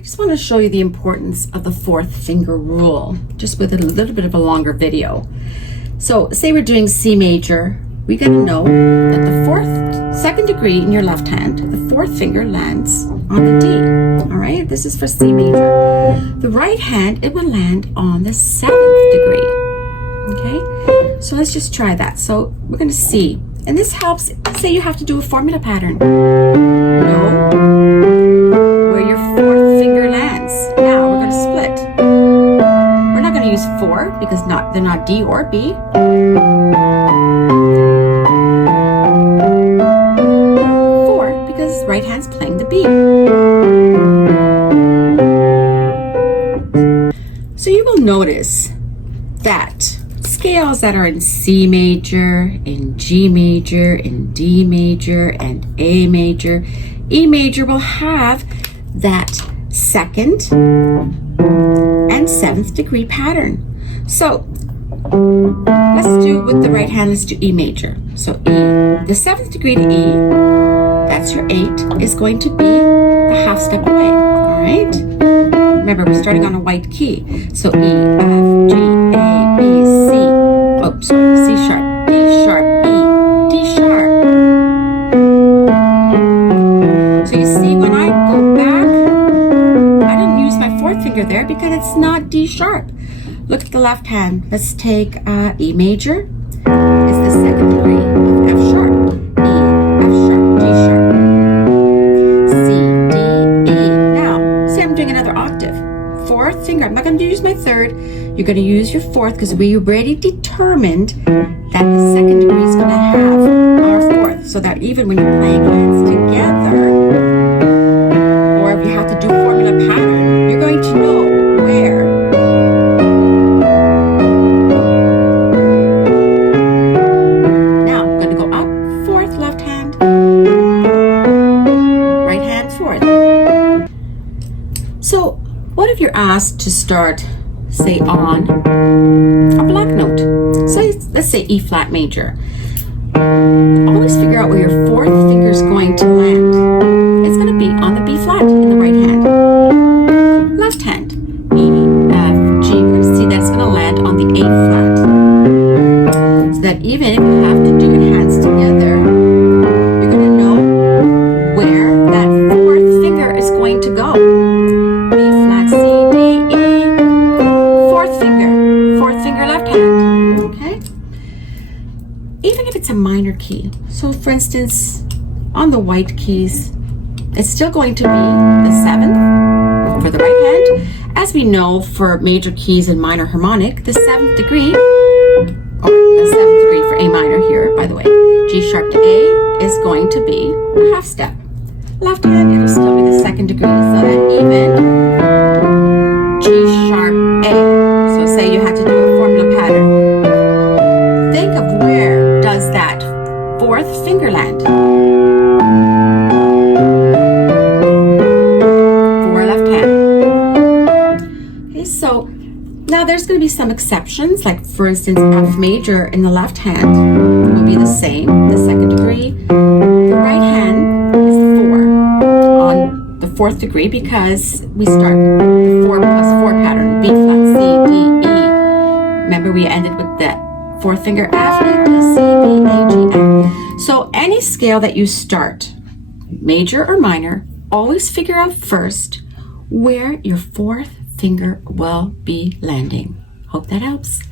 I just want to show you the importance of the fourth finger rule, just with a little bit of a longer video. So say we're doing C major, we got to know that the second degree in your left hand, the fourth finger lands on the D. All right, this is for C major. The right hand, it will land on the seventh degree. Okay, so let's just try that. So we're going to C, and this helps. Say you have to do a formula pattern. Know where your fourth finger lands. Now we're going to split. We're not going to use 4 because they're not D or B. 4 because right hand's playing the B. So you will notice that scales that are in C major, in G major, in D major, and A major, E major will have that second and seventh degree pattern. So let's do with the right hand, let's do E major. So E, the seventh degree to E, that's your 8, is going to be a half step away, all right? Remember, we're starting on a white key. So E, F, G, A, B, C. Oh, sorry, C sharp, D sharp, E, D sharp. So you see, when I go back, I didn't use my fourth finger there because it's not D sharp. Look at the left hand. Let's take E major. It's the second degree of F sharp. E, F sharp, G sharp. C, D, E. Now, say I'm doing another octave. Fourth finger. I'm not going to use my third. You're going to use your fourth because we already determined that the second degree is going to have our fourth. So that even when you're playing hands together, or if you have to do formula pattern, you're going to know where. Now I'm going to go up, fourth, left hand, right hand, fourth. So what if you're asked to start, say, on a black note? So let's say E flat major. Always figure out where your fourth finger is going to land. It's going to be on the B flat in the right hand. Left hand, E, F, G. We're going to see that it's going to land on the A flat. So that even if you have to do your hands together, you're going to know where that fourth finger is going to go. B flat, C, D, E. Fourth finger left hand. Okay? Even if it's a minor key. So for instance, on the white keys, it's still going to be the 7th for the right hand. As we know, for major keys and minor harmonic, the 7th degree, or the 7th degree for A minor here, by the way, G sharp to A is going to be a half step. Left hand, it'll still be the 2nd degree, so that even G sharp A. So say you had to do a formula pattern. Think of where does that fourth finger land? 4 left hand. Okay, so now there's going to be some exceptions, like for instance, F major in the left hand will be the same, the 2nd degree. The right hand is 4 on the 4th degree because we start the 4 plus 4 pattern, B flat, C, D, E. Remember, we ended with that 4th finger, F, A, B, C, D, A, G, F. So any scale that you start, major or minor, always figure out first where your 4th finger will be landing. Hope that helps.